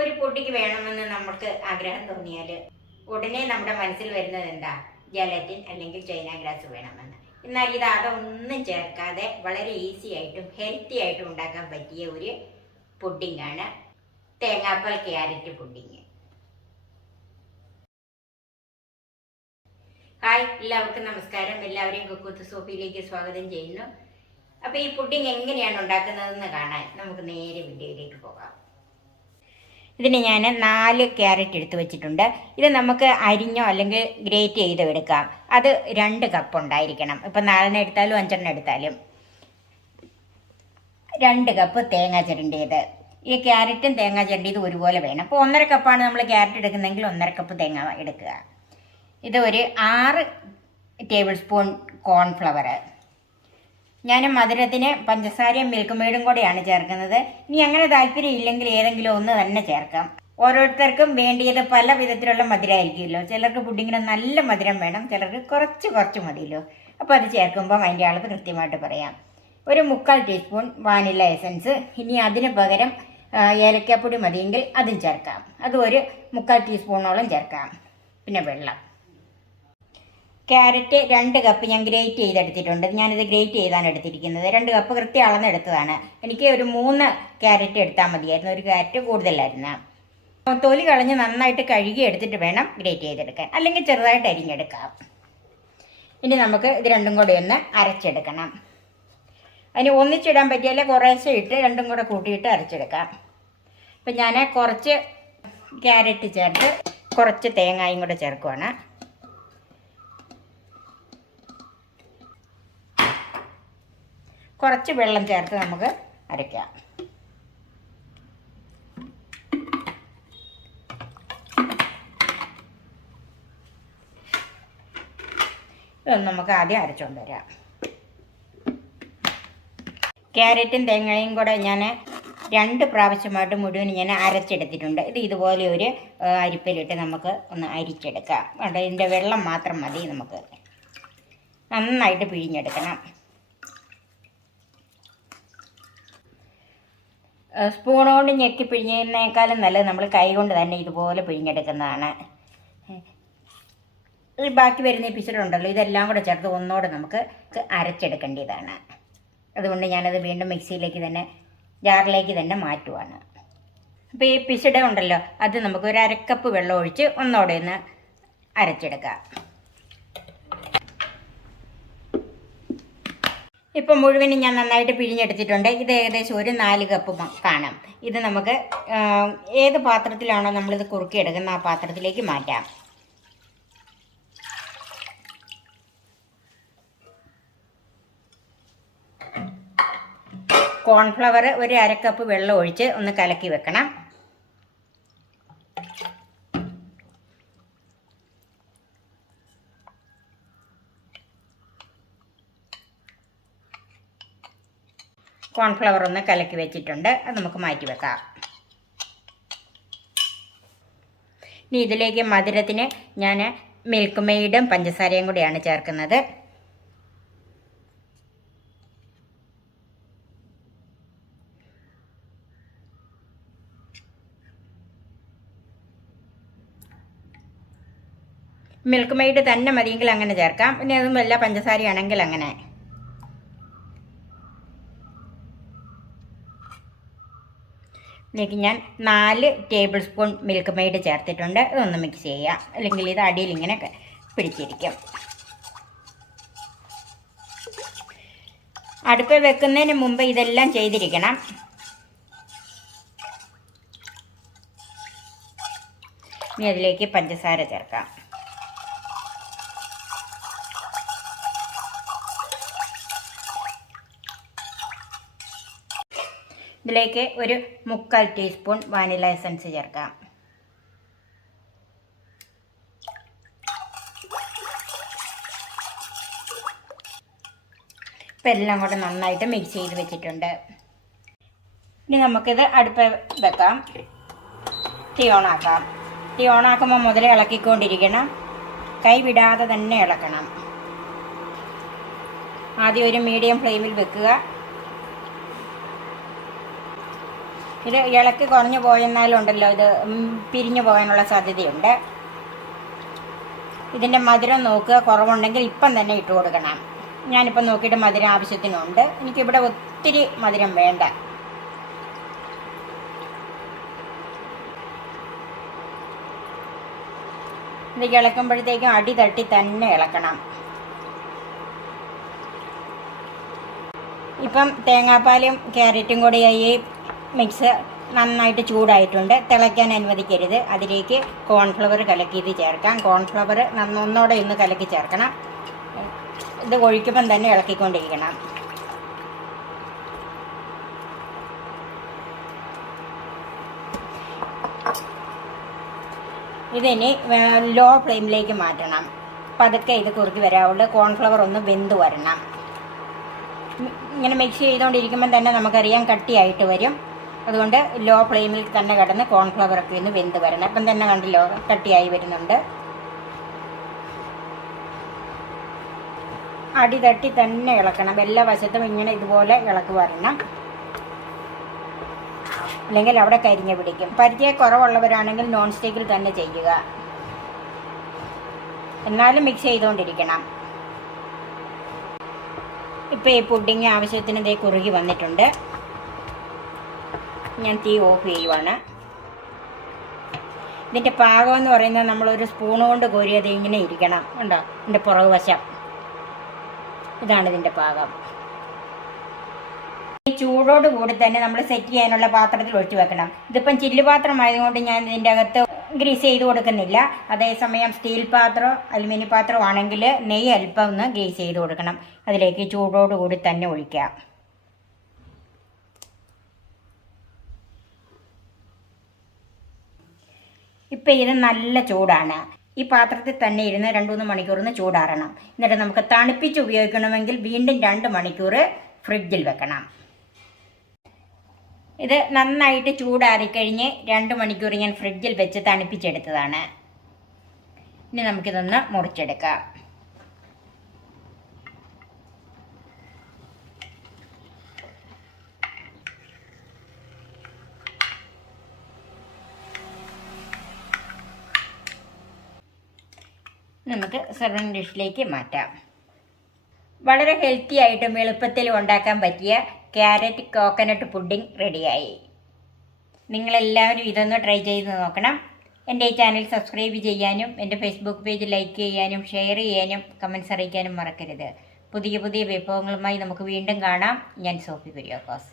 ഒരു പൊടിക്ക് വേണമെന്ന് നമുക്ക് ആഗ്രഹം തോന്നിയാൽ ഉടനെ നമ്മുടെ മനസ്സിൽ വരുന്നത് എന്താ? ജലാറ്റിൻ അല്ലെങ്കിൽ ചൈന ഗ്രാസ് വേണമെന്ന്. എന്നാൽ ഇത് അതൊന്നും ചേർക്കാതെ വളരെ ഈസി ആയിട്ടും ഹെൽത്തി ആയിട്ടും ഉണ്ടാക്കാൻ പറ്റിയ ഒരു പുഡിങ്ങാണ് തേങ്ങാപ്പാൽ ക്യാരറ്റ് പുഡിങ്. ഹായ്, എല്ലാവർക്കും നമസ്കാരം. എല്ലാവരെയും കുക്ക് വിത്ത് സോഫിയിലേക്ക് സ്വാഗതം ചെയ്യുന്നു. അപ്പോൾ ഈ പുഡിങ് എങ്ങനെയാണ് ഉണ്ടാക്കുന്നതെന്ന് കാണാൻ നമുക്ക് നേരെ വീഡിയോയിലേക്ക് പോകാം. ഇതിന് ഞാൻ 4 ക്യാരറ്റ് എടുത്ത് വെച്ചിട്ടുണ്ട്. ഇത് നമുക്ക് അരിഞ്ഞോ അല്ലെങ്കിൽ ഗ്രേറ്റ് ചെയ്തോ എടുക്കാം. അത് 2 കപ്പ് ഉണ്ടായിരിക്കണം. ഇപ്പം 4 എടുത്താലും 5 എടുത്താലും 2 കപ്പ് തേങ്ങ ചിരണ്ടിയത്. ഈ ക്യാരറ്റും തേങ്ങ ചിരണ്ടിയത് ഒരുപോലെ വേണം. അപ്പോൾ 1.5 കപ്പാണ് നമ്മൾ ക്യാരറ്റ് എടുക്കുന്നതെങ്കിൽ 1.5 കപ്പ് തേങ്ങ എടുക്കുക. ഇത് ഒരു 6 ടേബിൾ സ്പൂൺ കോൺഫ്ലവർ. ഞാൻ മധുരത്തിന് പഞ്ചസാരയും മിൽക്ക് മെയ്ഡും കൂടെയാണ് ചേർക്കുന്നത്. ഇനി അങ്ങനെ താല്പര്യം ഇല്ലെങ്കിൽ ഏതെങ്കിലും ഒന്ന് തന്നെ ചേർക്കാം. ഓരോരുത്തർക്കും വേണ്ടിയത് പല വിധത്തിലുള്ള മധുരമായിരിക്കുമല്ലോ. ചിലർക്ക് പുഡിങ്ങിന് നല്ല മധുരം വേണം, ചിലർക്ക് കുറച്ച് മതിയല്ലോ. അപ്പോൾ അത് ചേർക്കുമ്പോൾ അതിൻ്റെ അളവ് കൃത്യമായിട്ട് പറയാം. ഒരു 3/4 ടീസ്പൂൺ വാനില എസൻസ്. ഇനി അതിന് പകരം ഏലക്കാപ്പൊടി മതിയെങ്കിൽ അതും ചേർക്കാം. അതും ഒരു 3/4 ടീസ്പൂണോളം ചേർക്കാം. പിന്നെ വെള്ളം. ക്യാരറ്റ് 2 കപ്പ് ഞാൻ ഗ്രേറ്റ് ചെയ്തെടുത്തിട്ടുണ്ട്. ഞാനിത് ഗ്രേറ്റ് ചെയ്താണ് എടുത്തിരിക്കുന്നത്. 2 കപ്പ് കൃത്യം അളന്നെടുത്തതാണ്. എനിക്ക് ഒരു 3 ക്യാരറ്റ് എടുത്താൽ മതിയായിരുന്നു. ഒരു ക്യാരറ്റ് കൂടുതലായിരുന്നു. തൊലി കളഞ്ഞ് നന്നായിട്ട് കഴുകി എടുത്തിട്ട് വേണം ഗ്രേറ്റ് ചെയ്തെടുക്കാൻ, അല്ലെങ്കിൽ ചെറുതായിട്ട് അരിഞ്ഞെടുക്കാം. ഇനി നമുക്ക് ഇത് രണ്ടും കൂടി ഒന്ന് അരച്ചെടുക്കണം. അതിന് ഒന്നിച്ചിടാൻ പറ്റിയാലേ കുറേശ്ശെ ഇട്ട് രണ്ടും കൂടെ കൂട്ടിയിട്ട് അരച്ചെടുക്കാം. അപ്പം ഞാൻ കുറച്ച് ക്യാരറ്റ് ചേർത്ത് കുറച്ച് തേങ്ങായും കൂടെ ചേർക്കുവാണ്. കുറച്ച് വെള്ളം ചേർത്ത് നമുക്ക് അരയ്ക്കാം. ഇതൊന്ന് നമുക്ക് ആദ്യം അരച്ചുകൊണ്ട് വരാം. ക്യാരറ്റും തേങ്ങയും കൂടെ ഞാൻ 2 പ്രാവശ്യമായിട്ട് മുഴുവൻ ഞാൻ അരച്ചെടുത്തിട്ടുണ്ട്. ഇത് ഇതുപോലെ ഒരു അരിപ്പയിലിട്ട് നമുക്ക് ഒന്ന് അരിച്ചെടുക്കാം. കണ്ടോ, ഇതിൻ്റെ വെള്ളം മാത്രം മതി. നമുക്ക് നന്നായിട്ട് പിഴിഞ്ഞെടുക്കണം. സ്പൂൺ കൊണ്ട് ഞെക്കി പിഴിഞ്ഞതിനേക്കാളും നല്ലത് നമ്മൾ കൈ കൊണ്ട് തന്നെ ഇതുപോലെ പിഴിഞ്ഞെടുക്കുന്നതാണ്. ഈ ബാക്കി വരുന്ന എപ്പിസോഡുണ്ടല്ലോ, ഇതെല്ലാം കൂടെ ചേർത്ത് ഒന്നോടെ നമുക്ക് അരച്ചെടുക്കേണ്ടതാണ്. അതുകൊണ്ട് ഞാനത് വീണ്ടും മിക്സിയിലേക്ക് തന്നെ ജാറിലേക്ക് തന്നെ മാറ്റുവാണ്. അപ്പോൾ ഈ പിസഡ് ഉണ്ടല്ലോ, അത് നമുക്ക് ഒരു 1/2 കപ്പ് വെള്ളം ഒഴിച്ച് ഒന്നോടെ ഒന്ന് അരച്ചെടുക്കാം. ഇപ്പം മുഴുവനും ഞാൻ നന്നായിട്ട് പിഴിഞ്ഞെടുത്തിട്ടുണ്ട്. ഇത് ഏകദേശം ഒരു 4 കപ്പ് കാണും. ഇത് നമുക്ക് ഏത് പാത്രത്തിലാണോ നമ്മളിത് കുറുക്കിയെടുക്കുന്ന ആ പാത്രത്തിലേക്ക് മാറ്റാം. കോൺഫ്ലവർ ഒരു 1/2 കപ്പ് വെള്ളം ഒഴിച്ച് ഒന്ന് കലക്കി വെക്കണം. കോൺഫ്ലവർ ഒന്ന് കലക്കി വെച്ചിട്ടുണ്ട്. അത് നമുക്ക് മാറ്റി വെക്കാം. ഇനി ഇതിലേക്ക് മധുരത്തിന് ഞാൻ മിൽക്ക് മെയ്ഡും പഞ്ചസാരയും കൂടിയാണ് ചേർക്കുന്നത്. മിൽക്ക് മെയ്ഡ് തന്നെ മതിയെങ്കിൽ അങ്ങനെ ചേർക്കാം. പിന്നെ അതും വല്ല പഞ്ചസാരയാണെങ്കിൽ അങ്ങനെ. ഇതിലേക്ക് ഞാൻ 4 ടേബിൾ സ്പൂൺ മിൽക്ക് മെയ്ഡ് ചേർത്തിട്ടുണ്ട്. ഇതൊന്ന് മിക്സ് ചെയ്യാം, അല്ലെങ്കിൽ ഇത് അടിയിൽ ഇങ്ങനെ പിടിച്ചിരിക്കും. അടുപ്പിൽ വെക്കുന്നതിന് മുമ്പ് ഇതെല്ലാം ചെയ്തിരിക്കണം. ഇനി അതിലേക്ക് പഞ്ചസാര ചേർക്കാം. ഇതിലേക്ക് ഒരു 3/4 ടീസ്പൂൺ വാനില എസൻസ് ചേർക്കാം. ഇപ്പം എല്ലാം കൂടെ നന്നായിട്ട് മിക്സ് ചെയ്ത് വെച്ചിട്ടുണ്ട്. ഇനി നമുക്കിത് അടുപ്പ് വെക്കാം. തീ ഓണാക്കാം. തീ ഓണാക്കുമ്പോൾ മുതലേ ഇളക്കിക്കൊണ്ടിരിക്കണം. കൈ വിടാതെ തന്നെ ഇളക്കണം. ആദ്യം ഒരു മീഡിയം ഫ്ലെയിമിൽ വെക്കുക. ഇത് ഇളക്കി കുറഞ്ഞു പോയെന്നാലും ഉണ്ടല്ലോ ഇത് പിരിഞ്ഞു പോകാനുള്ള സാധ്യതയുണ്ട്. ഇതിൻ്റെ മധുരം നോക്കുക, കുറവുണ്ടെങ്കിൽ ഇപ്പം തന്നെ ഇട്ട് കൊടുക്കണം. ഞാനിപ്പം നോക്കിയിട്ട് മധുരം ആവശ്യത്തിനുണ്ട്. എനിക്കിവിടെ ഒത്തിരി മധുരം വേണ്ട. ഇത് ഇളക്കുമ്പോഴത്തേക്കും അടി തട്ടി തന്നെ ഇളക്കണം. ഇപ്പം തേങ്ങാപ്പാലും ക്യാരറ്റും കൂടി ഈ മിക്സ് നന്നായിട്ട് ചൂടായിട്ടുണ്ട്. തിളയ്ക്കാൻ അനുവദിക്കരുത്. അതിലേക്ക് കോൺഫ്ലവർ കലക്കിയത് ചേർക്കാം. കോൺഫ്ലവർ ഒന്നോടെ ഒന്ന് കലക്കി ചേർക്കണം. ഇത് ഒഴിക്കുമ്പം തന്നെ ഇളക്കിക്കൊണ്ടിരിക്കണം. ഇതിനി ലോ ഫ്ലെയിമിലേക്ക് മാറ്റണം. പതുക്കെ ഇത് കുറുക്കി വരാവുള്ളൂ. കോൺഫ്ലവർ ഒന്ന് വെന്ത് വരണം. ഇങ്ങനെ മിക്സ് ചെയ്തുകൊണ്ടിരിക്കുമ്പം തന്നെ നമുക്കറിയാം കട്ടിയായിട്ട് വരും. അതുകൊണ്ട് ലോ ഫ്ലെയിമിൽ തന്നെ കിടന്ന് കോൺഫ്ലവറൊക്കെ ഒന്ന് വെന്ത് വരണം. ഇപ്പം തന്നെ കണ്ടല്ലോ കട്ടിയായി വരുന്നുണ്ട്. അടി തട്ടി തന്നെ ഇളക്കണം. എല്ലാ വശത്തും ഇങ്ങനെ ഇതുപോലെ ഇളക്കി വരണം, അല്ലെങ്കിൽ അവിടെ കരിഞ്ഞ് പിടിക്കും. പരിചയ കുറവുള്ളവരാണെങ്കിൽ നോൺ സ്റ്റിക്കിൽ തന്നെ ചെയ്യുക. എന്നാലും മിക്സ് ചെയ്തുകൊണ്ടിരിക്കണം. ഇപ്പോൾ ഈ പുഡിങ് ആവശ്യത്തിന് ഇതേ കുറുകി വന്നിട്ടുണ്ട്. ഞാൻ തീ ഓഫ് ചെയ്യുവാണ്. ഇതിൻ്റെ പാകം എന്ന് പറയുന്നത് നമ്മളൊരു സ്പൂൺ കൊണ്ട് കോരിയത് ഇങ്ങനെ ഇരിക്കണം. ഉണ്ടോ ഇതിൻ്റെ പുറകു വശം? ഇതാണ് ഇതിൻ്റെ പാകം. ഈ ചൂടോട് കൂടി തന്നെ നമ്മൾ സെറ്റ് ചെയ്യാനുള്ള പാത്രത്തിൽ ഒഴിച്ചു വെക്കണം. ഇതിപ്പം ചില്ലുപാത്രമായതുകൊണ്ട് ഞാൻ ഇതിൻ്റെ അകത്ത് ഗ്രീസ് ചെയ്ത് കൊടുക്കുന്നില്ല. അതേസമയം സ്റ്റീൽ പാത്രമോ അലുമിനിയം പാത്രമോ ആണെങ്കിൽ നെയ്യ് അല്പം ഒന്ന് ഗ്രീസ് ചെയ്ത് കൊടുക്കണം. അതിലേക്ക് ചൂടോട് കൂടി തന്നെ ഒഴിക്കാം. ഇപ്പം ഇത് നല്ല ചൂടാണ്. ഈ പാത്രത്തിൽ തന്നെ ഇരുന്ന് 2-3 മണിക്കൂറിന് ചൂടാറണം. എന്നിട്ട് നമുക്ക് തണുപ്പിച്ച് ഉപയോഗിക്കണമെങ്കിൽ വീണ്ടും 2 മണിക്കൂർ ഫ്രിഡ്ജിൽ വെക്കണം. ഇത് നന്നായിട്ട് ചൂടാറിക്കഴിഞ്ഞ് 2 മണിക്കൂർ ഞാൻ ഫ്രിഡ്ജിൽ വെച്ച് തണുപ്പിച്ചെടുത്തതാണ്. ഇനി നമുക്കിതൊന്ന് മുറിച്ചെടുക്കാം. നമുക്ക് സെർവിങ് ഡിഷിലേക്ക് മാറ്റാം. വളരെ ഹെൽത്തി ആയിട്ടും എളുപ്പത്തിലും ഉണ്ടാക്കാൻ പറ്റിയ ക്യാരറ്റ് കോക്കനട്ട് പുഡിംഗ് റെഡിയായി. നിങ്ങളെല്ലാവരും ഇതൊന്ന് ട്രൈ ചെയ്ത് നോക്കണം. എൻ്റെ ഈ ചാനൽ സബ്സ്ക്രൈബ് ചെയ്യാനും എൻ്റെ ഫേസ്ബുക്ക് പേജ് ലൈക്ക് ചെയ്യാനും ഷെയർ ചെയ്യാനും കമൻറ്റ്സ് അറിയിക്കാനും മറക്കരുത്. പുതിയ പുതിയ വിഭവങ്ങളുമായി നമുക്ക് വീണ്ടും കാണാം. ഞാൻ സോഫി കുര്യാക്കോസ്.